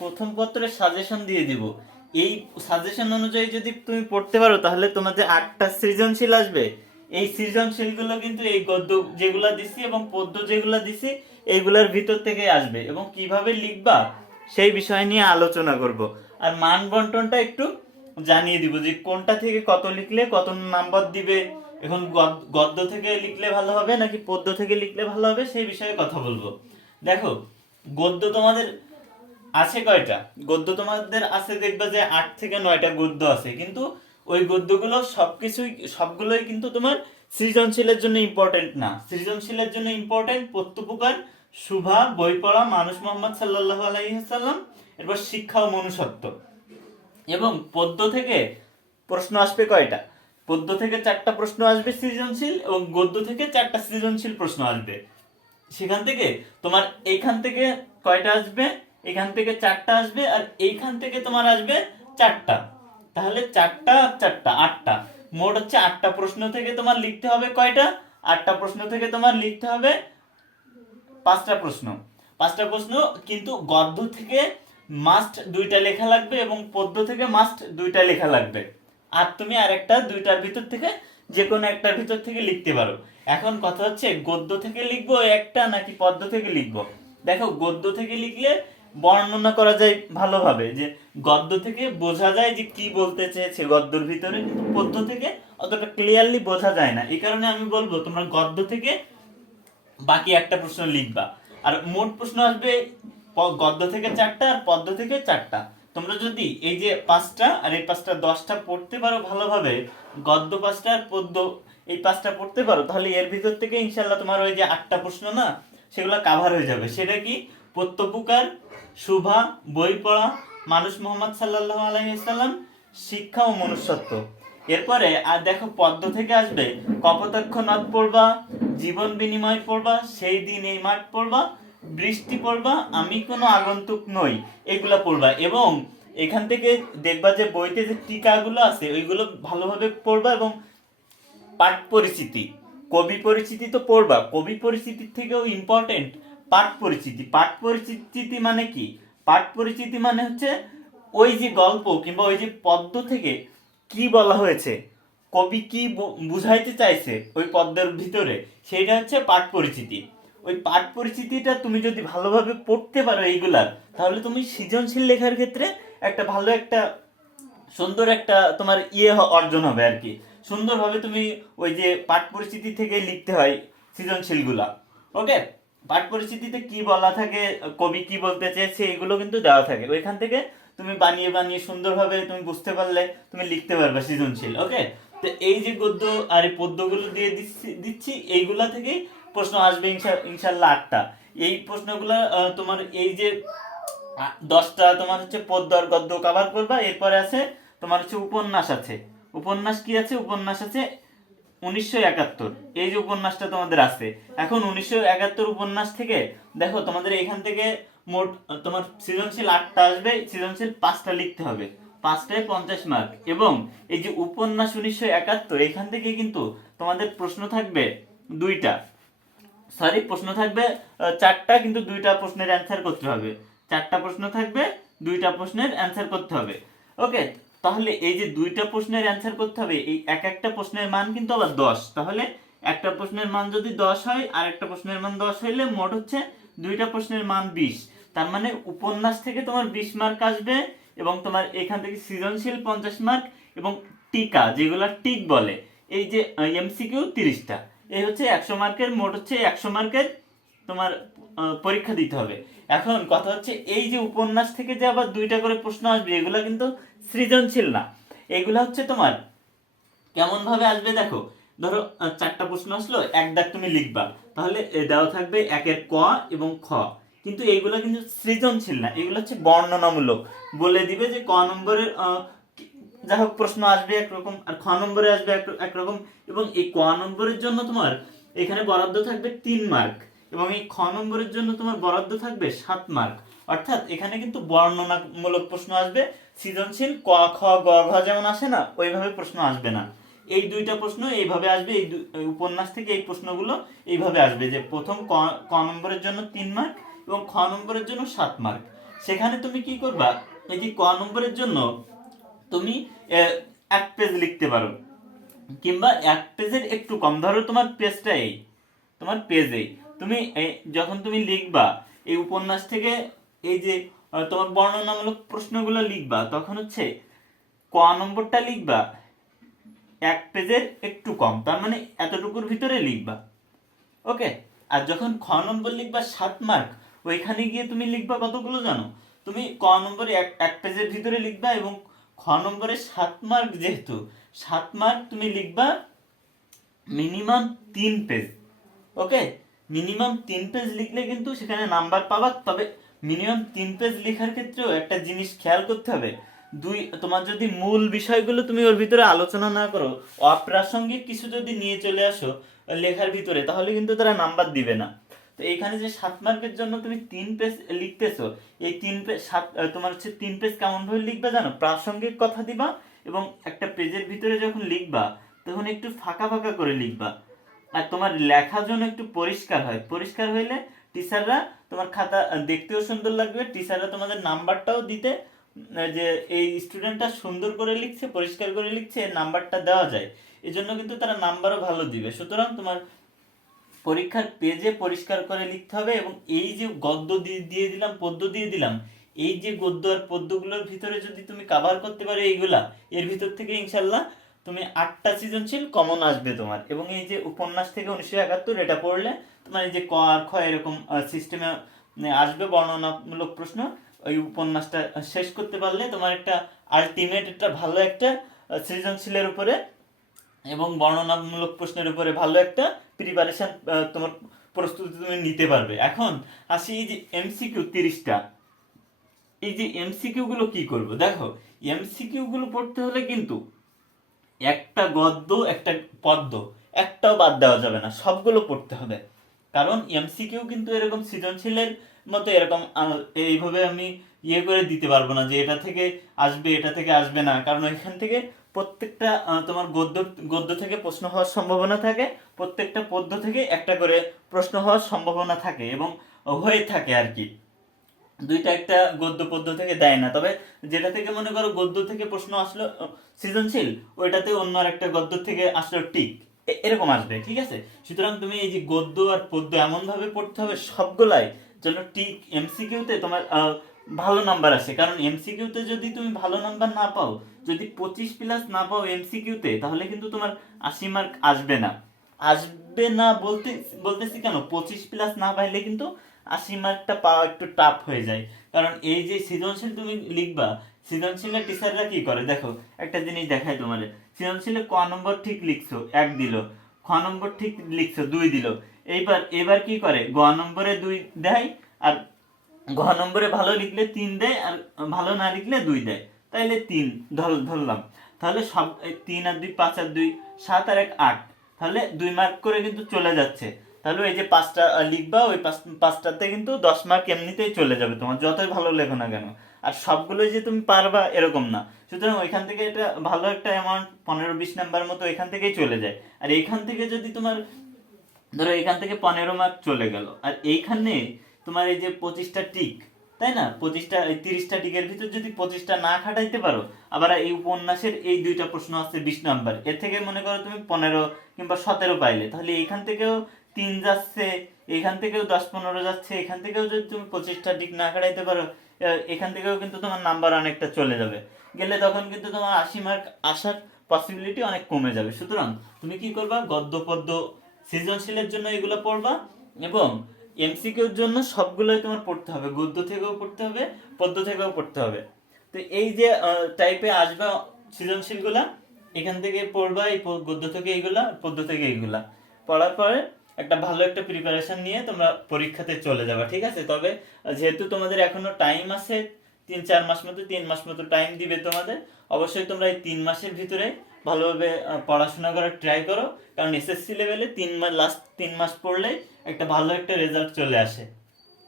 প্রথম পত্রের সাজেশন দিয়ে দিব। এই সাজেশন অনুযায়ী যদি তুমি পড়তে পারো তাহলে তোমাদের 8টা সৃজনশীল আসবে। এই সৃজনশীলগুলো কিন্তু এই গদ্য যেগুলা দিছি এবং পদ্য যেগুলা দিছি এইগুলোর ভিতর থেকে আসবে, এবং কিভাবে লিখবা সেই বিষয় নিয়ে আলোচনা করব। আর মান বন্টনটা একটু জানিয়ে দিব যে কোনটা থেকে কত লিখলে কত নাম্বার দিবে। এখন গদ্য থেকে লিখলে ভালো হবে নাকি পদ্য থেকে লিখলে ভালো হবে সেই বিষয়ে কথা বলবো। দেখো, গদ্য তোমাদের আছে কয়টা? গদ্য তোমাদের আছে, দেখবে যে 8 থেকে 9টা গদ্য আছে, কিন্তু ওই গদ্যগুলো সবগুলোই কিন্তু তোমার সৃজনশীলের জন্য ইম্পর্টেন্ট না। সৃজনশীলের জন্য ইম্পর্টেন্ট প্রত্যুপকার, শুভা, বই পড়া, মানুষ মোহাম্মদ সাল্লাল্লাহু আলাইহি ওয়াসাল্লাম, এরপর শিক্ষা ও মনুষ্যত্ব। এবং পদ্য থেকে প্রশ্ন আসবে কয়টা? পদ্য থেকে 4টা প্রশ্ন আসবে সৃজনশীল, এবং গদ্য থেকে 4টা সৃজনশীল প্রশ্ন আসবে। সেখান থেকে তোমার এইখান থেকে কয়টা আসবে? এখান থেকে 4টা আসবে, আর এইখান থেকে তোমার আসবে 4টা। তাহলে 4টা আর 4টা 8টা, মোট হচ্ছে 8টা প্রশ্ন থেকে তোমার লিখতে হবে কয়টা? 8টা প্রশ্ন থেকে তোমার লিখতে হবে 5টা প্রশ্ন। 5টা প্রশ্ন, কিন্তু গদ্য থেকে মাস্ট 2টা লেখা লাগবে এবং পদ্য থেকে মাস্ট 2টা লেখা লাগবে। আর তুমি আরেকটা 2টার ভিতর থেকে যে কোনো একটার ভিতর থেকে লিখতে পারো। এখন কথা হচ্ছে গদ্য থেকে লিখবো একটা নাকি পদ্য থেকে লিখবো। দেখো, গদ্য থেকে লিখলে বর্ণনা করা যায় ভালোভাবে, যে গদ্য থেকে বোঝা যায় যে কি বলতে চেয়েছে গদ্যর ভিতরে, কিন্তু পদ্য থেকে অতটা ক্লিয়ারলি বোঝা যায় না। এই কারণে আমি বলবো তোমরা গদ্য থেকে বাকি একটা প্রশ্ন লিখবা। আর মোট প্রশ্ন আসবে গদ্য থেকে 4টা আর পদ্য থেকে 4টা। তোমরা যদি এই যে 5টা আর এই 5টা 10টা পড়তে পারো ভালোভাবে, গদ্য 5টা আর পদ্য এই 5টা পড়তে পারো, তাহলে এর ভিতর থেকে ইনশাল্লাহ তোমার ওই যে 8টা প্রশ্ন না, সেগুলো কাভার হয়ে যাবে। সেটা কি? প্রত্যপুকার, শুভা, বই পড়া, মানুষ মোহাম্মদ সাল্লাল্লাহু আলাইহি ওয়াসাল্লাম, শিক্ষা ও মনুষ্যত্ব। এরপরে আর দেখো, পদ্ম থেকে আসবে কপোতাক্ষ নদ পড়বা, জীবন বিনিময় পড়বা, সেই দিন এই মাঠ পড়বা, বৃষ্টি পড়বা, আমি কোনো আগন্তুক নই, এগুলা পড়বা। এবং এখান থেকে দেখবা যে বইতে যে টিকাগুলো আছে ওইগুলো ভালোভাবে পড়বা, এবং পাঠ পরিচিতি, কবি পরিচিতি তো পড়বা, কবি পরিচিতির থেকেও ইম্পর্টেন্ট পাঠ পরিচিতি। পাঠ পরিচিতি মানে কি? পাঠ পরিচিতি মানে হচ্ছে ওই যে গল্প কিংবা ওই যে পদ্য থেকে কি বলা হয়েছে, কবি কি বুঝাইতে চাইছে ওই পদ্মের ভিতরে, সেইটা হচ্ছে পাঠ পরিচিতি। ওই পাঠ পরিচিতিটা তুমি যদি ভালোভাবে পড়তে পারো এইগুলা, তাহলে তুমি সৃজনশীল লেখার ক্ষেত্রে একটা ভালো একটা সুন্দর একটা তোমার অর্জন হবে আর কি। সুন্দরভাবে তুমি ওই যে পাঠ পরিচিতি থেকে লিখতে হয় সৃজনশীলগুলা। ওকে, পাঠ পরিচিতিতে কি বলা থাকে, কবি কি বলতে চেয়েছে, এগুলো কিন্তু দেওয়া থাকে। ওইখান থেকে তুমি বানিয়ে বানিয়ে সুন্দরভাবে তুমি বুঝতে পারলে তুমি লিখতে পারবে সৃজনশীল। ওকে, তো এই যে গদ্য আর এই পদ্যগুলো দিয়ে দিচ্ছি এইগুলা থেকেই প্রশ্ন আসবে ইনশাল্লাহ 8টা। এই প্রশ্নগুলো তোমার এই যে 10টা তোমার হচ্ছে পদ্য আর গদ্য কভার করবা। এরপরে আছে তোমার হচ্ছে উপন্যাস আছে। উপন্যাস কি আছে? উপন্যাস আছে 1971। এই যে উপন্যাসটা তোমাদের আছে, এখন 1971 উপন্যাস থেকে দেখো তোমাদের এখান থেকে মোট তোমার সৃজনশীল 8টা আসবে, সৃজনশীল 5টা লিখতে হবে, 5টায় 50 মার্ক। এবং এই যে উপন্যাস 1971 এখান থেকে কিন্তু তোমাদের প্রশ্ন থাকবে 2টা, সরি প্রশ্ন থাকবে 4টা, কিন্তু 2টা প্রশ্নের অ্যান্সার করতে হবে। 4টা প্রশ্ন থাকবে, 2টা প্রশ্নের অ্যান্সার করতে হবে। ওকে, তাহলে এই যে 2টা প্রশ্নের অ্যান্সার করতে হবে, এই এক একটা প্রশ্নের মান কিন্তু আবার 10। তাহলে একটা প্রশ্নের মান যদি 10 হয় আর একটা প্রশ্নের মান 10 হইলে মোট হচ্ছে 2টা প্রশ্নের মান 20। তার মানে উপন্যাস থেকে তোমার 20 মার্ক আসবে, এবং তোমার এখান থেকে সৃজনশীল 50 মার্ক, এবং টিকা যেগুলা টিক বলে এই যে এমসিকিউ 30টা। এই হচ্ছে 100 মার্কের, মোট হচ্ছে 100 মার্কের তোমার পরীক্ষা দিতে হবে। এখন কথা হচ্ছে এই যে উপন্যাস থেকে যে আবার 2টা করে প্রশ্ন আসবে, এগুলা কিন্তু সৃজনশীল না। এগুলা হচ্ছে তোমার কেমন ভাবে আসবে দেখো, ধরো 4টা প্রশ্ন আসলো, এক দাগ তুমি লিখবা, তাহলে দেওয়া থাকবে একের ক এবং খ। কিন্তু এইগুলো কিন্তু সৃজনশীল না, এগুলো হচ্ছে বর্ণনামূলক। বলে দিবে যে ক নম্বরের যা হোক প্রশ্ন আসবে একরকম, আর খ নম্বরে আসবে একরকম। এবং এই ক নম্বরের জন্য তোমার এখানে বরাদ্দ থাকবে 3 মার্ক, এবং এই খ নম্বরের জন্য তোমার বরাদ্দ থাকবে 7 মার্ক। অর্থাৎ এখানে কিন্তু বর্ণনামূলক প্রশ্ন আসবে। সৃজনশীল ক খ গ ঘ যেমন আসে না, ওইভাবে প্রশ্ন আসবে না। এই 2টা প্রশ্ন এইভাবে আসবে, এই উপন্যাস থেকে এই প্রশ্নগুলো এইভাবে আসবে, যে প্রথম ক নম্বরের জন্য 3 মার্ক এবং খ নম্বরের জন্য 7 মার্ক। সেখানে তুমি কি করবা, এই যে ক নম্বরের জন্য তুমি 1 পেজ লিখতে পারো, কিংবা 1 পেজের একটু কম, ধরো তোমার পেজটা এই, তোমার পেজেই তুমি যখন তুমি লিখবা এই উপন্যাস থেকে এই যে তোমার বর্ণনামূলক প্রশ্নগুলো লিখবা, তখন হচ্ছে ক নম্বরটা লিখবা 1 পেজের একটু কম, তার মানে এতটুকুর ভিতরে লিখবা। ওকে। আর যখন খ নম্বর লিখবা 7 মার্ক, ওইখানে গিয়ে তুমি লিখবা কতগুলো জানো, তুমি ক নম্বরে এক পেজের ভিতরে লিখবা, এবং খ নম্বরে 7 মার্ক, যেহেতু 7 মার্ক তুমি লিখবা মিনিমাম 3 পেজ। ওকে, মিনিমাম 3 পেজ লিখলে কিন্তু সেখানে নাম্বার পাবা। তবে মিনিমাম 3 পেজ লেখার ক্ষেত্রেও একটা জিনিস খেয়াল করতে হবে, তোমার যদি মূল বিষয়গুলো তুমি ওর ভিতরে আলোচনা না করো, অপ্রাসঙ্গিক কিছু যদি নিয়ে চলে আসো লেখার ভিতরে, তাহলে কিন্তু তারা নাম্বার দিবে না। তো এইখানে যে 7 মার্কের জন্য তুমি 3 পেজ লিখতেছো, এই 3 পেজ তোমার হচ্ছে 3 পেজ কেমন ভাবে লিখবা জানো, প্রাসঙ্গিক কথা দিবা, এবং একটা পেজের ভিতরে যখন লিখবা তখন একটু ফাঁকা ফাঁকা করে লিখবা, আর তোমার লেখা যেন একটু পরিষ্কার হয়। পরিষ্কার হইলে টিচাররা তোমার খাতা দেখতেও সুন্দর লাগবে, টিচাররা তোমাদের নাম্বারটাও দিতে, যে এই স্টুডেন্টটা সুন্দর করে লিখছে, পরিষ্কার করে লিখছে, এর নাম্বারটা দেওয়া যায়। এই জন্য কিন্তু তারা নাম্বারও ভালো দিবে। সুতরাং তোমার পরীক্ষার পেজে পরিষ্কার করে লিখতে হবে, এবং এই যে গদ্য দিয়ে দিলাম, পদ্য দিয়ে দিলাম, এই যে গদ্য আর পদ্যগুলোর ভিতরে যদি তুমি কাভার করতে পারো এইগুলা, এর ভিতর থেকে ইনশাল্লাহ তুমি 8টা সৃজনশীল কমন আসবে তোমার। এবং এই যে উপন্যাস থেকে 1971 এটা পড়লে তোমার এই যে ক আর খ এরকম সিস্টেমে আসবে বর্ণনামূলক প্রশ্ন। ওই উপন্যাসটা শেষ করতে পারলে তোমার একটা আলটিমেট একটা ভালো একটা সৃজনশীলের উপরে এবং বর্ণনামূলক প্রশ্নের উপরে ভালো একটা প্রিপারেশন, তোমার প্রস্তুতি তুমি নিতে পারবে। এখন আসি এই যে এমসিকিউ 30টা, এই যে এমসিকিউ গুলো কি করব, দেখো এমসিকিউ গুলো পড়তে হলে কিন্তু একটা গদ্য একটা পদ্য একটাও বাদ দেওয়া যাবে না, সবগুলো পড়তে হবে। কারণ এমসিকিউ কিন্তু এরকম সৃজনশীলের মতো এরকম এইভাবে আমি করে দিতে পারবো না যে এটা থেকে আসবে এটা থেকে আসবে না, কারণ এখান থেকে প্রত্যেকটা তোমার গদ্য গদ্য থেকে প্রশ্ন হওয়ার সম্ভাবনা থাকে, প্রত্যেকটা পদ্য থেকে একটা করে প্রশ্ন হওয়ার সম্ভাবনা থাকে, এবং হয়ে থাকে আর কি। দুইটা একটা গদ্য পদ্য থেকে দেয় না, তবে যেটা থেকে মনে করো গদ্য থেকে প্রশ্ন আসলো সৃজনশীল, ওইটাতে অন্য আর একটা গদ্য থেকে আসলো টিক, এরকম আসবে। ঠিক আছে, সুতরাং তুমি এই যে গদ্য আর পদ্য এমন ভাবে পড়তে হবে সবগুলাই যেন টিক এমসিকিউতে তোমার ভালো নাম্বার আসে। কারণ এমসিকিউতে যদি তুমি ভালো নাম্বার না পাও, যদি 25+ না পাও এমসিকিউতে, তাহলে কিন্তু তোমার 80 মার্ক আসবে না। আসবে না বলতেছি কেন, 25+ না পাইলে কিন্তু 80 মার্কটা পাওয়া একটু টাফ হয়ে যায়। কারণ এই যে সৃজনশীল তুমি লিখবা, সৃজনশীলের টিচাররা কি করে দেখো, একটা জিনিস দেখায় তোমার, সৃজনশীলে ক নম্বর ঠিক লিখছো 1 দিল, খ নম্বর ঠিক লিখছো 2 দিল, এবার কি করে গ নম্বরে 2 দেয়, আর ঘ নম্বরে ভালো লিখলে 3 দেয়, আর ভালো না লিখলে 2 দেয়। তাইলে 3 ধরলাম, তাহলে সব 3 আর 2 5 আর 2 7 আর 1 8, তাহলে 2 মার্ক করে কিন্তু চলে যাচ্ছে। তাহলে এই যে 5টা লিখবা, ওই 5টাতে কিন্তু 10 মার্ক এমনিতেই চলে যাবে তোমার, যতই ভালো লেখো না কেন। আর সবগুলোই যে তুমি পারবা এরকম না। সুতরাং ওইখান থেকে এটা ভালো একটা অ্যামাউন্ট 15-20 নাম্বার মতো এখান থেকেই চলে যায়। আর এইখান থেকে যদি তোমার ধরো এখান থেকে 15 মার্ক চলে গেল, আর এইখানে তোমার এই যে 25টা টিক, তাই না, 30টা টিকের ভিতর যদি 25টা না খাটাইতে পারো, আবার এই উপন্যাসের এই 2টা প্রশ্ন আছে 20 নাম্বার, এর থেকে মনে করো তুমি 15 কিংবা 17 পাইলে, তাহলে এইখান থেকেও 3 যাচ্ছে, এখান থেকেও 10-15 যাচ্ছে, এখান থেকেও যদি তুমি 25টা টিক না খাটাইতে পারো, এখান থেকেও কিন্তু তোমার নাম্বার অনেকটা চলে যাবে। গেলে তখন কিন্তু তোমার 80 মার্ক আসার পসিবিলিটি অনেক কমে যাবে। সুতরাং তুমি কি করবা, গদ্য পদ্য সৃজনশীলের জন্য এগুলো পড়বা, এবং এমসিকিউর জন্য সবগুলোই তোমার পড়তে হবে, গদ্য থেকেও পড়তে হবে, পদ্য থেকেও পড়তে হবে। তো এই যে টাইপে আসবে সৃজনশীলগুলা, এখান থেকে পড়বা, এই গদ্য থেকে এইগুলা, পদ্য থেকে এইগুলা পড়ার পরে একটা ভালো একটা প্রিপারেশন নিয়ে তোমরা পরীক্ষাতে চলে যাবে। ঠিক আছে, তবে যেহেতু তোমাদের এখনো টাইম আছে 3-4 মাস মতো, 3 মাস মতো টাইম দিবে তোমাদের, অবশ্যই তোমরা এই 3 মাসের ভিতরে ভালোভাবে পড়াশোনা করার ট্রাই করো। কারণ এসএসসি লেভেলে 3 মাস, লাস্ট 3 মাস পড়লে একটা ভালো একটা রেজাল্ট চলে আসে।